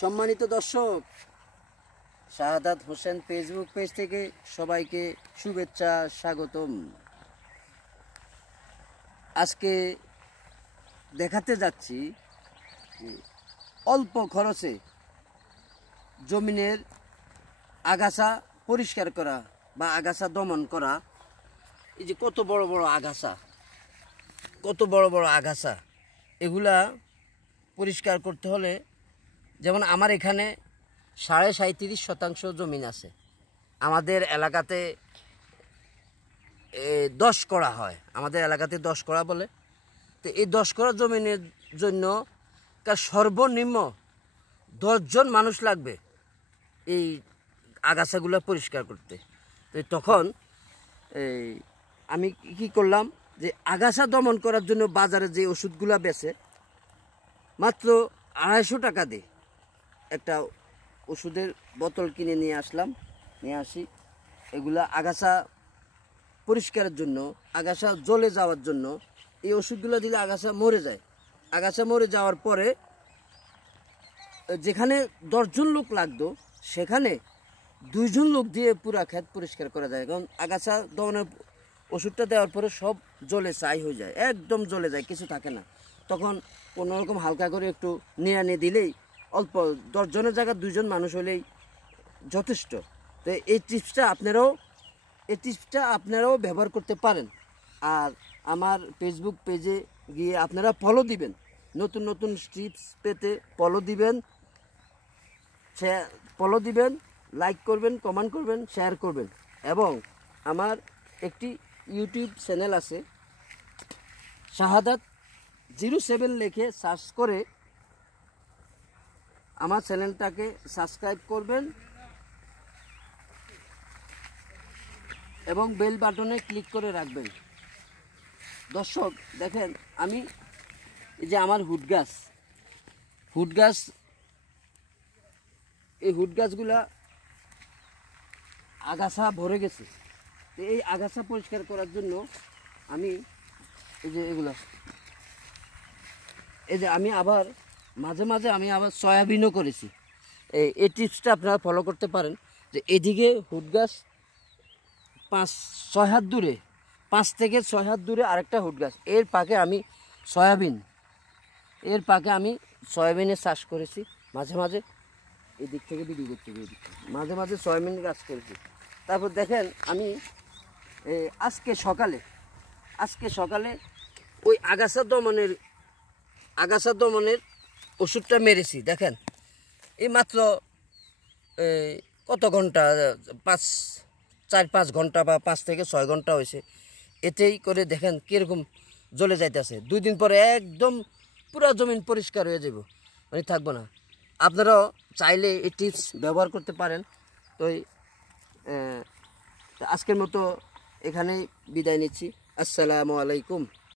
সম্মানিত দর্শক, Shahadat Hossain Facebook page থেকে সবাইকে শুভেচ্ছা, স্বাগতম। আজকে দেখাতে যাচ্ছি অল্প খরচে জমিনের আগাছা পরিষ্কার করা বা আগাছা দমন করা। এই যে কত বড় বড় আগাছা, এগুলা পরিষ্কার করতে হলে, যেমন আমার এখানে 37.5% জমিন আছে। আমাদের এলাকাতে 10 কড়া হয়, আমাদের এলাকাতে 10 কড়া বলে। তো এই 10 কড়া জমিনের জন্য সর্বনিম্ন 10 জন মানুষ লাগবে এই আগাছাগুলো পরিষ্কার করতে। তো তখন আমি কি করলাম, যে আগাছা দমন করার জন্য বাজারে যে ওষুধগুলো বেচে মাত্র 250 টাকা দিয়ে একটা ওষুধের বোতল কিনে নিয়ে আসি। এগুলা আগাছা পরিষ্কারের জন্য, আগাছা জ্বলে যাওয়ার জন্য এই ওষুধগুলো দিলে আগাছা মরে যায়। আগাছা মরে যাওয়ার পরে যেখানে 10 জন লোক লাগতো সেখানে 2 জন লোক দিয়ে পুরা ক্ষেত পরিষ্কার করা যায়। কারণ আগাছা দমনের ওষুধটা দেওয়ার পরে সব জ্বলে ছাই হয়ে যায়, একদম জ্বলে যায়, কিছু থাকে না। তখন কোনোরকম হালকা করে একটু নিড়ানি দিলেই, অল্প 10 জনের জায়গায় 2 জন মানুষ হলেই যথেষ্ট। তো এই টিপসটা আপনারাও ব্যবহার করতে পারেন। আর আমার ফেসবুক পেজে গিয়ে আপনারা ফলো দিবেন, নতুন নতুন টিপস পেতে ফলো দিবেন, লাইক করবেন, কমেন্ট করবেন, শেয়ার করবেন। এবং আমার একটি ইউটিউব চ্যানেল আছে, শাহাদাত 07 লিখে সার্চ করে আমার চ্যানেলটাকে সাবস্ক্রাইব করবেন এবং বেল বাটনে ক্লিক করে রাখবেন। দর্শক দেখেন, আমি এই যে আমার হুড গাছ, এই হুড গাছগুলা আগাছা ভরে গেছে। তো এই আগাছা পরিষ্কার করার জন্য আমি আমি আবার মাঝে মাঝে আবার সয়াবিনও করেছি। এই টিপসটা আপনারা ফলো করতে পারেন। যে এদিকে হুড গাছ 5-6 হাত দূরে, 5 থেকে 6 হাত দূরে আরেকটা হুড গাছ, এর পাকে আমি সয়াবিনের চাষ করেছি। মাঝে মাঝে এদিক থেকে ভিডিও করতে গিয়ে মাঝে সয়াবিনের গাছ করেছি। তারপর দেখেন, আমি আজকে সকালে ওই আগাছা দমনের ওষুধটা মেরেছি। দেখেন, এই মাত্র কত ঘন্টা, 4-5 ঘন্টা বা 5 থেকে 6 ঘন্টা হয়েছে। এতেই করে দেখেন কীরকম জ্বলে যাইতেছে। 2 দিন পরে একদম পুরা জমিন পরিষ্কার হয়ে যাব, মানে থাকবো না। আপনারাও চাইলে এই টিপস ব্যবহার করতে পারেন। তো আজকের মতো এখানেই বিদায় নিচ্ছি। আসসালামু আলাইকুম।